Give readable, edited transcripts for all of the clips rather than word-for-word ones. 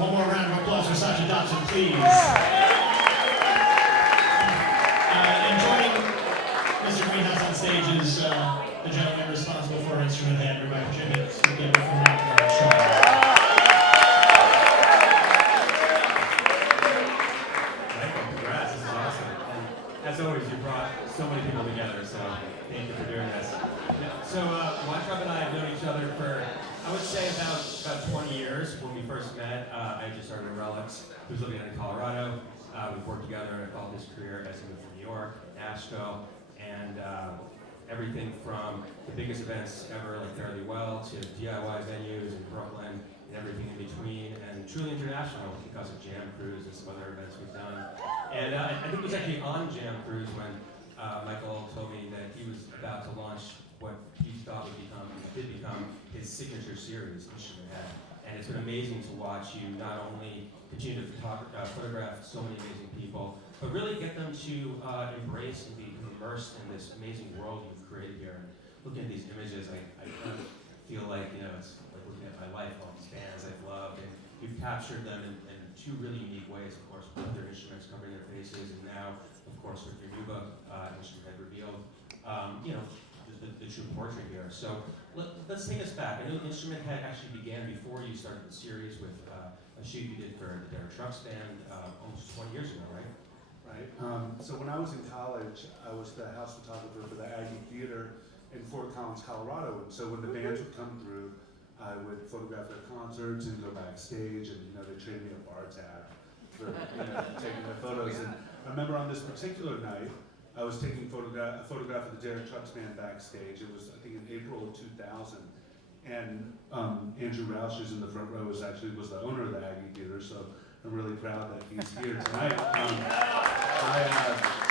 One more round of applause for Sasha Dobson, please. And joining Mr. Greenhaus on stage is the gentleman responsible for Instrumenthead Revealed, Jimmy. So give it from Congrats, this is awesome. And as always, you brought so many people together, so thank you for doing this. So Weintrob and I have known each other for, I would say, about 20 years. When we first met, I just started at Relics. He was living in Colorado. We've worked together, and I followed his career as he moved from New York, Nashville, and everything from the biggest events ever, like Fairly Well, to DIY venues in Brooklyn, and everything in between, and truly international because of Jam Cruise and some other events we've done. And I think it was actually on Jam Cruise when Michael told me that he was about to launch what he thought did become his signature series, Instrumenthead. And it's been amazing to watch you not only continue to photograph so many amazing people, but really get them to embrace and be immersed in this amazing world you've created here. And looking at these images, I kind of feel like, it's like looking at my life, all these bands I've loved, and you've captured them in two really unique ways, of course, with their instruments covering their faces, and now, of course, with your new book, Instrumenthead Revealed, the true portrait here. So let's take us back. I know Instrumenthead actually began before you started the series with a shoot you did for the Derek Trucks band almost 20 years ago, right? Right. So when I was in college, I was the house photographer for the Aggie Theater in Fort Collins, Colorado. And so when the bands would come through, I would photograph their concerts and go backstage, and they traded me a bar tab for taking their photos. And I remember on this particular night, I was taking a photograph of the Derek Trucks band backstage. It was, I think, in April of 2000. And Andrew Roush, who's in the front row, was the owner of the Aggie Theater, so I'm really proud that he's here tonight.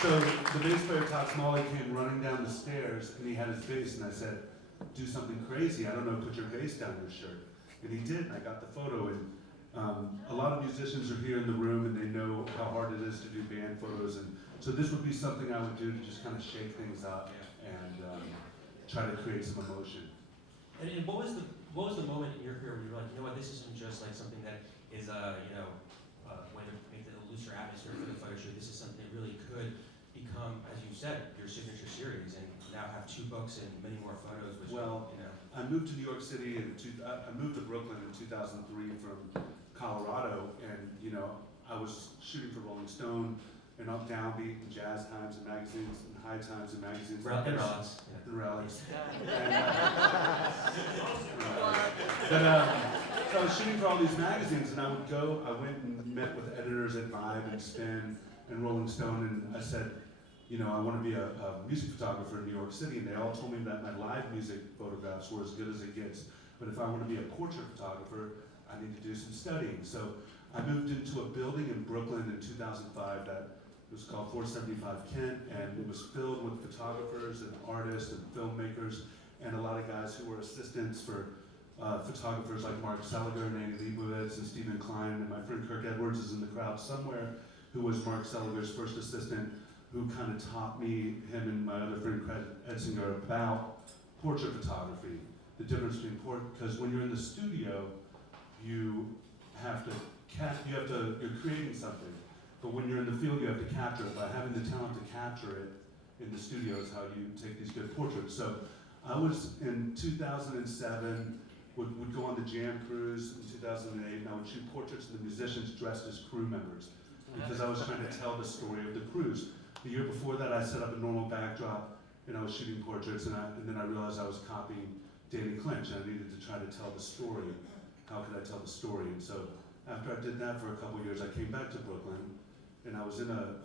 So the bass player, Todd Smalley, came running down the stairs, and he had his bass, and I said, do something crazy, I don't know, put your bass down your shirt. And he did, and I got the photo. And a lot of musicians are here in the room, and they know how hard it is to do band photos. And so this would be something I would do to just kind of shake things up and try to create some emotion. And what was the moment in your career where you were like, you know what, this isn't just like something that is a way to make it a looser atmosphere for the photo shoot. This is something that really could become, as you said, your signature series, and now have 2 books and many more photos. Which I moved to New York City I moved to Brooklyn in 2003 from Colorado, and I was shooting for Rolling Stone and Up Downbeat and Jazz Times and magazines and High Times and magazines. And Relics. So I was shooting for all these magazines, and I went and met with editors at Vibe and Spin and Rolling Stone, and I said, I want to be a music photographer in New York City, and they all told me that my live music photographs were as good as it gets, but if I want to be a portrait photographer, I need to do some studying. So I moved into a building in Brooklyn in 2005 that was called 475 Kent, and it was filled with photographers and artists and filmmakers, and a lot of guys who were assistants for photographers like Mark Seliger and Andy Leibovitz and Stephen Klein, and my friend Kirk Edwards is in the crowd somewhere, who was Mark Seliger's first assistant, who kind of taught me, him and my other friend Craig Etzinger, about portrait photography. The difference between because when you're in the studio, you're creating something. But when you're in the field, you have to capture it. By having the talent to capture it in the studio is how you take these good portraits. So I was in 2007, would go on the Jam Cruise in 2008, and I would shoot portraits of the musicians dressed as crew members, because I was trying to tell the story of the cruise. The year before that, I set up a normal backdrop, and I was shooting portraits, and then I realized I was copying David Clinch, and I needed to try to tell the story. How could I tell the story? And so after I did that for a couple years, I came back to Brooklyn, and I was in a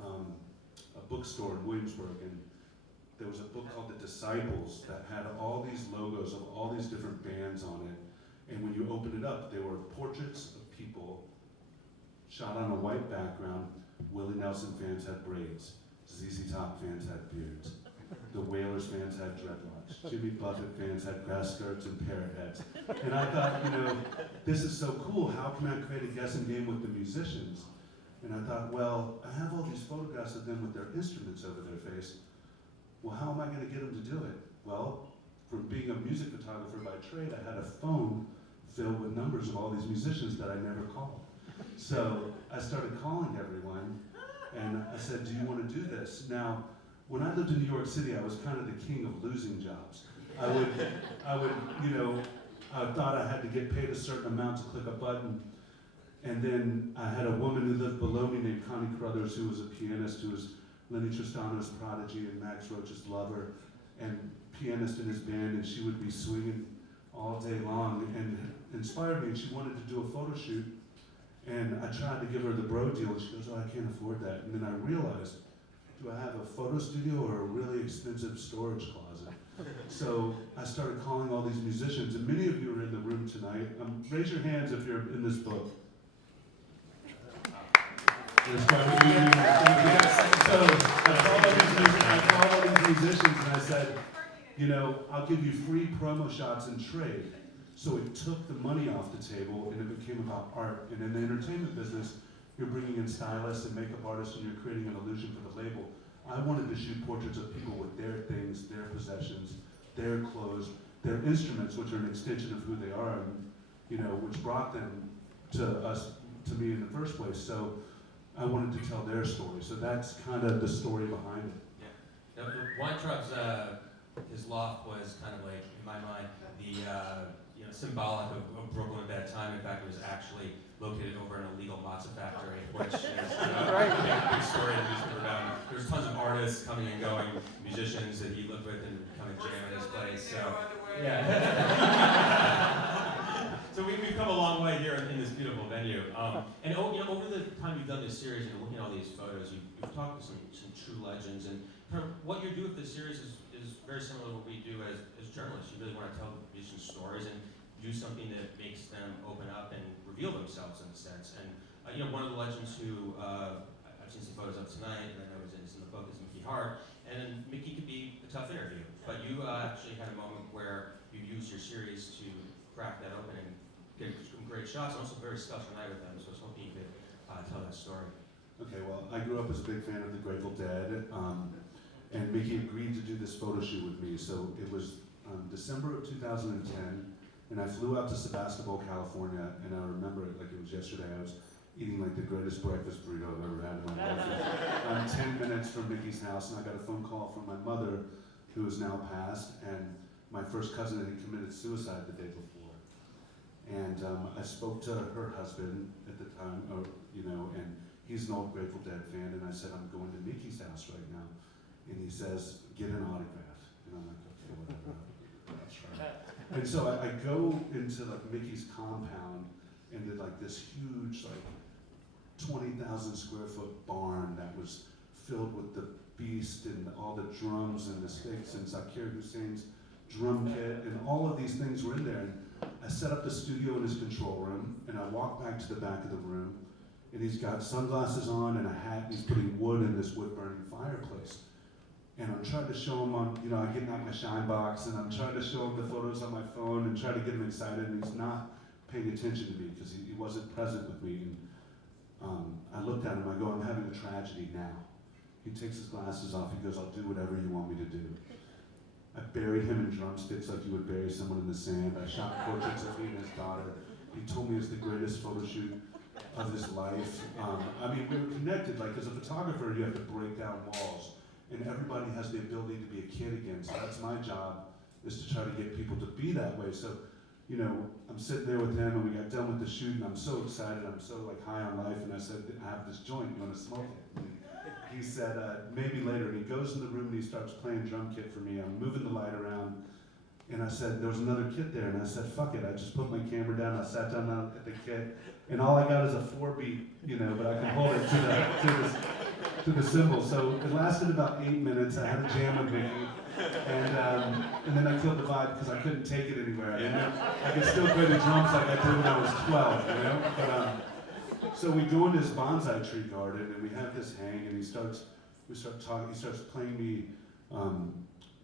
bookstore in Williamsburg, and there was a book called The Disciples that had all these logos of all these different bands on it. And when you open it up, they were portraits of people shot on a white background. Willie Nelson fans had braids. ZZ Top fans had beards. The Wailers fans had dreadlocks. Jimmy Buffett fans had grass skirts and parrot heads. And I thought, this is so cool. How can I create a guessing game with the musicians? And I thought, well, I have all these photographs of them with their instruments over their face. Well, how am I going to get them to do it? Well, from being a music photographer by trade, I had a phone filled with numbers of all these musicians that I never called. So I started calling everyone, and I said, do you want to do this? Now, when I lived in New York City, I was kind of the king of losing jobs. I would, I thought I had to get paid a certain amount to click a button. And then I had a woman who lived below me named Connie Carruthers, who was a pianist, who was Lenny Tristano's prodigy and Max Roach's lover, and pianist in his band, and she would be swinging all day long, and inspired me, and she wanted to do a photo shoot. And I tried to give her the bro deal, and she goes, oh, I can't afford that. And then I realized, do I have a photo studio or a really expensive storage closet? So I started calling all these musicians, and many of you are in the room tonight. Raise your hands if you're in this book. There's quite a few. So I called all these musicians and I said, you know, I'll give you free promo shots and trade. So it took the money off the table and it became about art. And in the entertainment business, you're bringing in stylists and makeup artists and you're creating an illusion for the label. I wanted to shoot portraits of people with their things, their possessions, their clothes, their instruments, which are an extension of who they are, and, you know, which brought them to us, to me in the first place. So I wanted to tell their story. So that's kind of the story behind it. Yeah. Now, Weintrob's, his loft was kind of like, in my mind, the symbolic of Brooklyn at that time. In fact, it was actually located over an illegal matzah factory, which is a big story that he's about. There's tons of artists coming and going, musicians that he lived with and kind of jam at his place. So yeah. So we've come a long way here in this beautiful venue. And over the time you've done this series and looking at all these photos, you've talked to some true legends, and kind of what you do with this series is very similar to what we do as journalists. You really want to tell musicians stories and do something that makes them open up and reveal themselves in a sense. And one of the legends who I've seen some photos of tonight, and I know is in the book, is Mickey Hart. And Mickey could be a tough interview, but you actually had a moment where you used your series to crack that open and get some great shots, and also a very special night with them. So I was hoping you could tell that story. Okay, well, I grew up as a big fan of the Grateful Dead, and Mickey agreed to do this photo shoot with me. So it was December of 2010, and I flew out to Sebastopol, California, and I remember it like it was yesterday. I was eating like the greatest breakfast burrito I've ever had in my life. I'm 10 minutes from Mickey's house, and I got a phone call from my mother, who is now passed, and my first cousin had committed suicide the day before. And I spoke to her husband at the time, and he's an old Grateful Dead fan, and I said, I'm going to Mickey's house right now. And he says, get an autograph. And I'm like, okay, whatever, I'll try. And so I go into like Mickey's compound, and did like this huge, like 20,000 square foot barn that was filled with the Beast and all the drums and the sticks and Zakir Hussein's drum kit, and all of these things were in there. And I set up the studio in his control room, and I walked back to the back of the room, and he's got sunglasses on and a hat, and he's putting wood in this wood-burning fireplace. And I'm trying to show him on, I get out my shine box, and I'm trying to show him the photos on my phone and try to get him excited, and he's not paying attention to me because he wasn't present with me. And I looked at him, I go, I'm having a tragedy now. He takes his glasses off, he goes, I'll do whatever you want me to do. I buried him in drumsticks like you would bury someone in the sand. I shot portraits of me and his daughter. He told me it's the greatest photo shoot of his life. We were connected, like as a photographer, you have to break down walls. And everybody has the ability to be a kid again, so that's my job, is to try to get people to be that way. So, I'm sitting there with him, and we got done with the shoot, and I'm so excited, I'm so like high on life, and I said, I have this joint, you want to smoke it? And he said, maybe later. And he goes in the room and he starts playing drum kit for me. I'm moving the light around, and I said, there was another kit there, and I said, fuck it. I just put my camera down, I sat down at the kit, and all I got is a 4-beat, but I can hold it to the cymbal. So it lasted about 8 minutes. I had a jam with Mickey, and then I killed the vibe because I couldn't take it anywhere. I could still play the drums like I did when I was 12, But so we go into his bonsai tree garden, and we have this hang, and we start talking. He starts playing me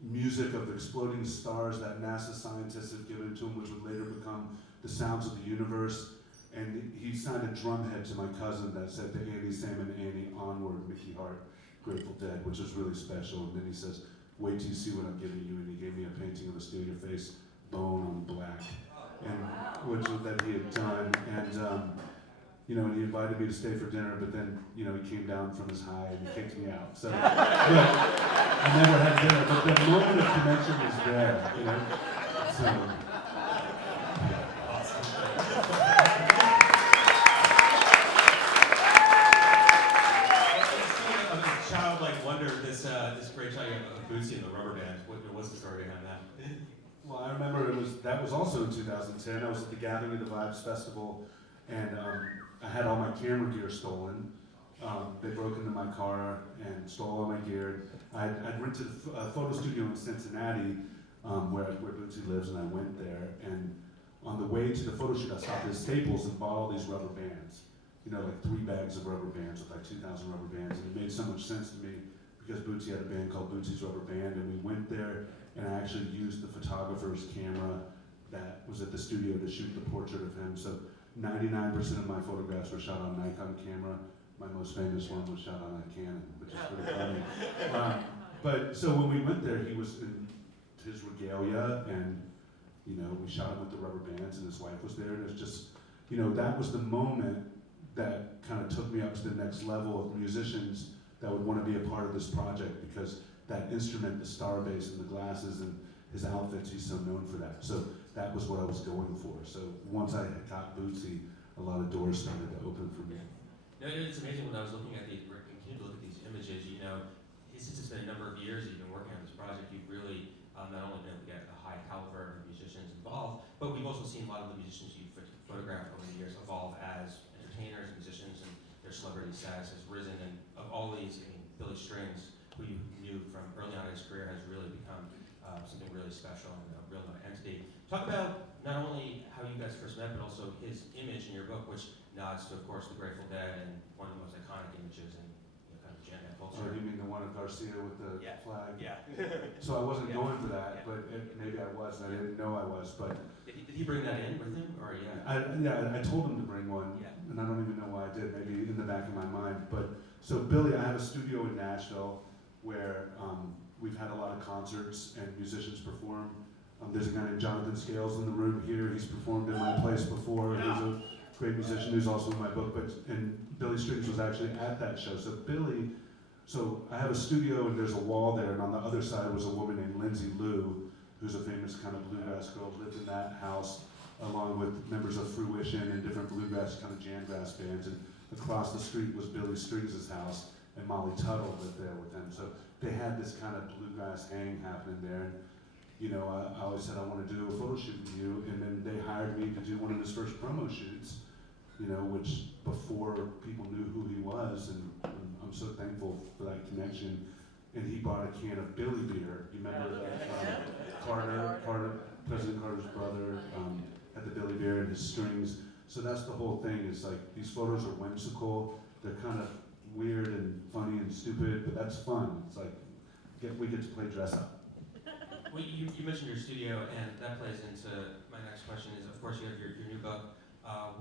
music of exploding stars that NASA scientists have given to him, which would later become the sounds of the universe. And he signed a drum head to my cousin that said to Andy, Sam, and Annie, onward, Mickey Hart, Grateful Dead, which was really special. And then he says, wait till you see what I'm giving you. And he gave me a painting of a Steal Your Face bone on black, and which that he had done. And you know, and he invited me to stay for dinner, but then, you know, he came down from his high and he kicked me out. So, but I never had dinner, but the moment of connection was there, you know. So. Childlike wonder, this great shot you have of Bootsy and the rubber band. What's the story behind that? Well, I remember that was also in 2010. I was at the Gathering of the Vibes Festival, and I had all my camera gear stolen. They broke into my car and stole all my gear. I'd rented a photo studio in Cincinnati, where Bootsy lives, and I went there. And on the way to the photo shoot, I stopped at Staples and bought all these rubber bands. You know, like 3 bags of rubber bands with like 2,000 rubber bands, and it made so much sense to me because Bootsy had a band called Bootsy's Rubber Band, and we went there, and I actually used the photographer's camera that was at the studio to shoot the portrait of him. So 99% of my photographs were shot on Nikon camera. My most famous one was shot on a Canon, which is pretty funny. But so when we went there, he was in his regalia, and you know, we shot him with the rubber bands, and his wife was there, and it was just, you know, that was the moment that kind of took me up to the next level of musicians that would want to be a part of this project, because that instrument, the star bass and the glasses and his outfits, he's so known for that. So that was what I was going for. So once I got Bootsy, a lot of doors started to open for me. No, it's amazing when I was looking at continue to look at these images, you know, since it's been a number of years that you've been working on this project, you've really not only been able to get a high caliber of musicians involved, but we've also seen a lot of the musicians you've photographed over the years evolve as entertainers, musicians, and their celebrity status has risen. And of all these, I mean, Billy Strings, who you knew from early on in his career, has really become something really special and a real entity. Talk about not only how you guys first met, but also his image in your book, which nods to, of course, the Grateful Dead and one of the most iconic images in, you know, kind of jam band culture. Oh, you mean the one of Garcia with the flag? Yeah. So I wasn't going for that, but maybe I was, and I didn't know I was. But did he bring that in with him, or I told him to bring one, and I don't even know why I did. Maybe in the back of my mind. But so Billy, I have a studio in Nashville where we've had a lot of concerts and musicians perform. There's a guy named Jonathan Scales in the room here. He's performed in my place before. He's a great musician who's also in my book. And Billy Strings was actually at that show. So I have a studio, and there's a wall there, and on the other side was a woman named Lindsay Lou, who's a famous kind of bluegrass girl, lived in that house along with members of Fruition and different bluegrass kind of jamgrass bands. And across the street was Billy Strings' house, and Molly Tuttle lived there with them. So they had this kind of bluegrass hang happening there. And, you know, I always said I want to do a photo shoot with you, and then they hired me to do one of his first promo shoots, you know, which before people knew who he was, and I'm so thankful for that connection. And he bought a can of Billy beer. You remember that? President Carter's brother, had the Billy beer and his strings. So that's the whole thing, is like, these photos are whimsical, they're kind of weird and funny and stupid, but that's fun. It's like, we get to play dress up. Well, you mentioned your studio, and that plays into my next question is, of course, you have your new book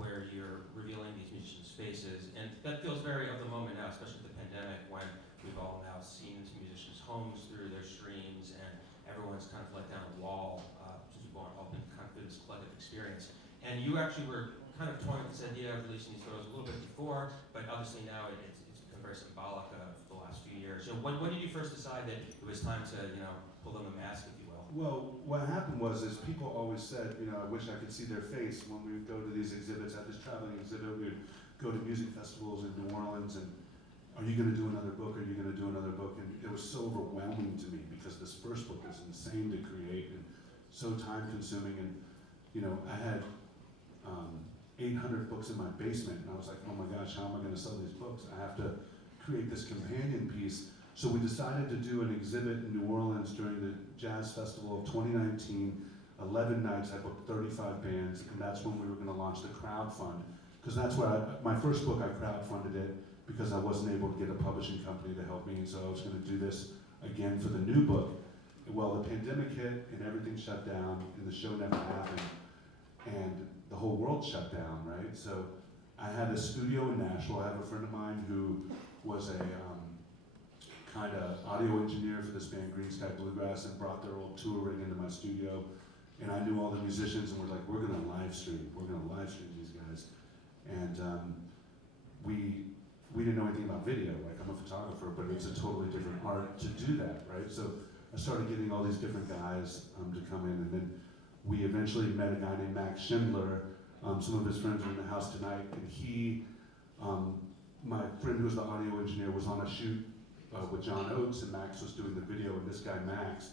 where you're revealing these musicians' faces, and that feels very of the moment now, especially with the pandemic, when we've all now seen into musicians' homes through their streams, and everyone's kind of let down a wall since we've all been kind of through this collective experience. And you actually were kind of toying with this idea of releasing these photos a little bit before, but obviously now it's become very symbolic of the last few years. So when did you first decide that it was time to, you know, pull them a mask, if you will? Well, what happened was people always said, you know, I wish I could see their face when we would go to these exhibits. At this traveling exhibit, we would go to music festivals in New Orleans, and are you going to do another book? Are you going to do another book? And it was so overwhelming to me because this first book was insane to create and so time consuming. And, you know, I had 800 books in my basement, and I was like, oh my gosh, how am I going to sell these books? I have to create this companion piece. So we decided to do an exhibit in New Orleans during the Jazz Festival of 2019, 11 nights. I booked 35 bands, and that's when we were going to launch the crowd fund. Because that's where my first book, I crowdfunded it because I wasn't able to get a publishing company to help me, and so I was going to do this again for the new book. Well, the pandemic hit, and everything shut down, and the show never happened, and the whole world shut down, right? So I had a studio in Nashville. I have a friend of mine who was a kind of audio engineer for this band, Green Sky Bluegrass, and brought their old tour rig into my studio. And I knew all the musicians, and we're like, we're going to live stream. We're going to live stream these guys. And we didn't know anything about video. Like, I'm a photographer, but it's a totally different art to do that, right? So I started getting all these different guys to come in, and then we eventually met a guy named Max Schindler. Some of his friends are in the house tonight, and he, my friend who was the audio engineer, was on a shoot with John Oates, and Max was doing the video, and this guy Max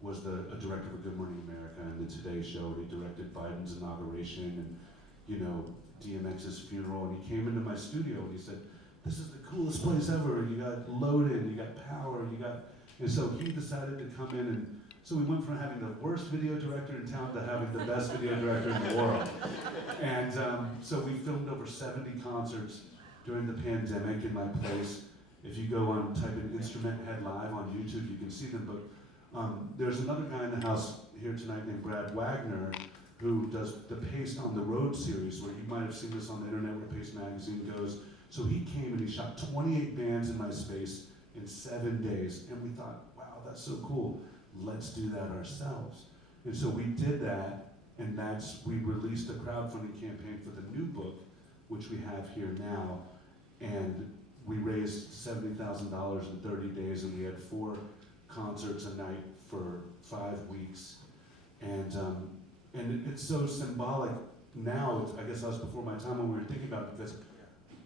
was a director of Good Morning America and the Today Show, and he directed Biden's inauguration and, you know, DMX's funeral, and he came into my studio and he said, "This is the coolest place ever. You got loaded, you got power, you got," and so he decided to come in, and so we went from having the worst video director in town to having the best video director in the world. And so we filmed over 70 concerts during the pandemic in my place. If you go on, type in Instrumenthead Live on YouTube, you can see them. But there's another guy in the house here tonight named Brad Wagner, who does the Paste on the Road series, where you might have seen this on the internet where Paste Magazine goes. So he came and he shot 28 bands in my space in 7 days. And we thought, wow, that's so cool. Let's do that ourselves. And so we did that, and we released a crowdfunding campaign for the new book, which we have here now. And we raised $70,000 in 30 days, and we had 4 concerts a night for 5 weeks. And it's so symbolic now. I guess that was before my time when we were thinking about it, because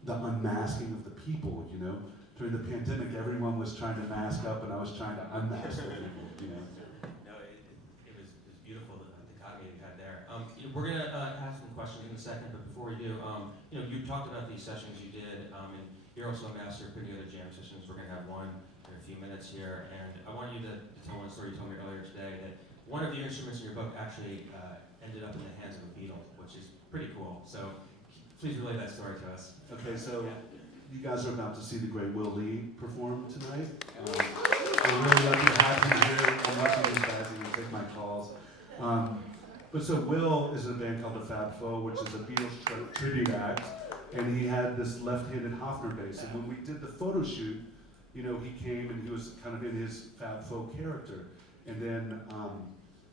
the unmasking of the people, you know. During the pandemic, everyone was trying to mask up, and I was trying to unmask the people, you know. No, it was beautiful, the dichotomy you had there. We're gonna have some questions in a second, but before we do, you know, you talked about these sessions you did, and you're also a master of putting together jam sessions. We're gonna have one in a few minutes here, and I want you to tell one story you told me earlier today, that one of the instruments in your book actually ended up in the hands of a Beatle, which is pretty cool. So please relay that story to us. Okay, so you guys are about to see the great Will Lee perform tonight. We're really lucky to have him here. I'm lucky these guys even take my calls. But so Will is in a band called the Fab Four, which is a Beatles tribute act, and he had this left-handed Hofner bass. And when we did the photo shoot, you know, he came and he was kind of in his Fab Four character. And then,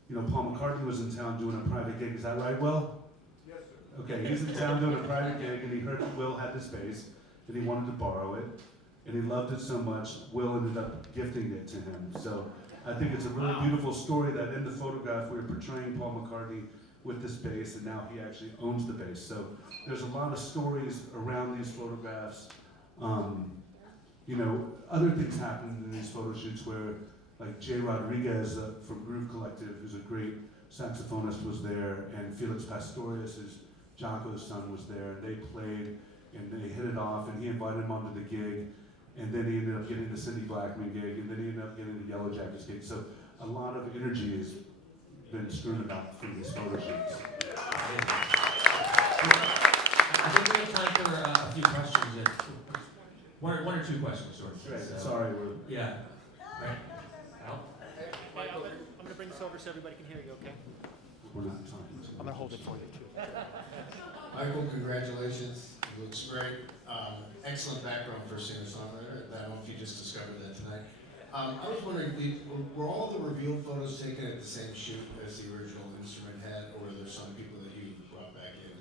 you know, Paul McCartney was in town doing a private gig. Is that right, Will? Yes, sir. Okay, he's in town doing a private gig, and he heard that Will had this bass, and he wanted to borrow it, and he loved it so much, Will ended up gifting it to him. So I think it's a really beautiful story that in the photograph we're portraying Paul McCartney with this bass, and now he actually owns the bass. So there's a lot of stories around these photographs. You know, other things happened in these photo shoots where, like Jay Rodriguez from Groove Collective, who's a great saxophonist, was there, and Felix Pastorius, who's Jocko's son, was there. They played, and they hit it off, and he invited him onto the gig, and then he ended up getting the Cindy Blackman gig, and then he ended up getting the Yellow Jackets gig. So a lot of energy has been strewn about from these photo shoots. I think we have time for a few questions. One or two questions, sort of. Right. So, Sorry, yeah. Right. Al? Hey, I'm going to bring this over so everybody can hear you, okay? we're not talking. I'm going to hold it for you, too. Michael, congratulations. It looks great. Excellent background for a singer-songwriter. I don't know if you just discovered that tonight. I was wondering, were all the revealed photos taken at the same shoot as the original instrument had, or were there some people that you brought back in?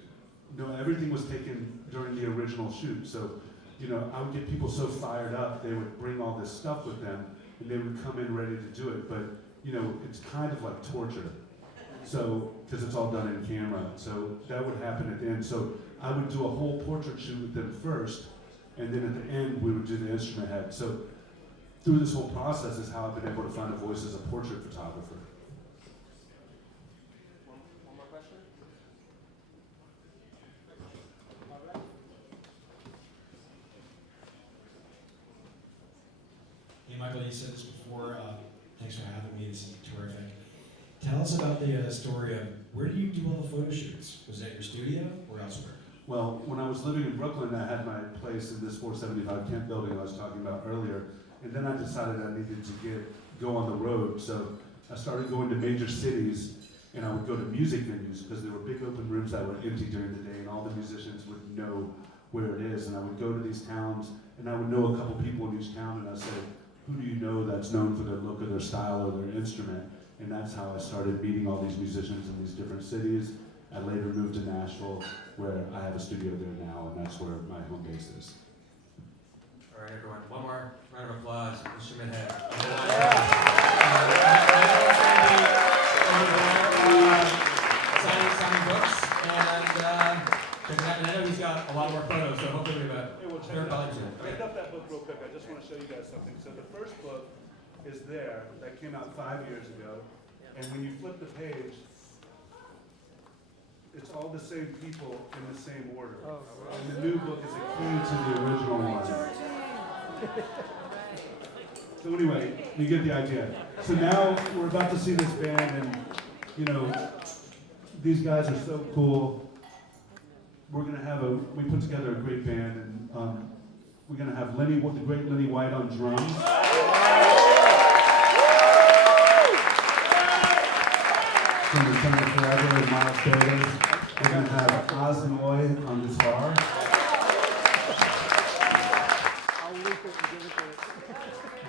No, everything was taken during the original shoot. So, you know, I would get people so fired up, they would bring all this stuff with them, and they would come in ready to do it. But, you know, it's kind of like torture. So, because it's all done in camera. So that would happen at the end. So I would do a whole portrait shoot with them first, and then at the end we would do the instrument head. So through this whole process is how I've been able to find a voice as a portrait photographer. One more question? Hey Michael, you said this before. Thanks for having me. This is terrific. Tell us about the story of where do you do all the photo shoots? Was that your studio or elsewhere? Well, when I was living in Brooklyn, I had my place in this 475 Kent building I was talking about earlier, and then I decided I needed to go on the road. So I started going to major cities, and I would go to music venues because there were big open rooms that were empty during the day, and all the musicians would know where it is. And I would go to these towns, and I would know a couple people in each town, and I'd say, who do you know that's known for their look or their style or their instrument? And that's how I started meeting all these musicians in these different cities. I later moved to Nashville, where I have a studio there now, and that's where my home base is. All right, everyone. One more round of applause. Instrumenthead. Signing books, and check it out. And I know he's got a lot more photos, so hopefully we have a third volume soon. Pick up that book real quick. I just want to show you guys something. So the first book is there. That came out 5 years ago. And when you flip the page, it's all the same people in the same order. And the new book is a key to the original one. So anyway, you get the idea. So now we're about to see this band, and you know, these guys are so cool. We're gonna have we put together a great band, and we're gonna have the great Lenny White on drums. From the Return of Forever and Miles Davis. We're gonna have Osnoy on guitar.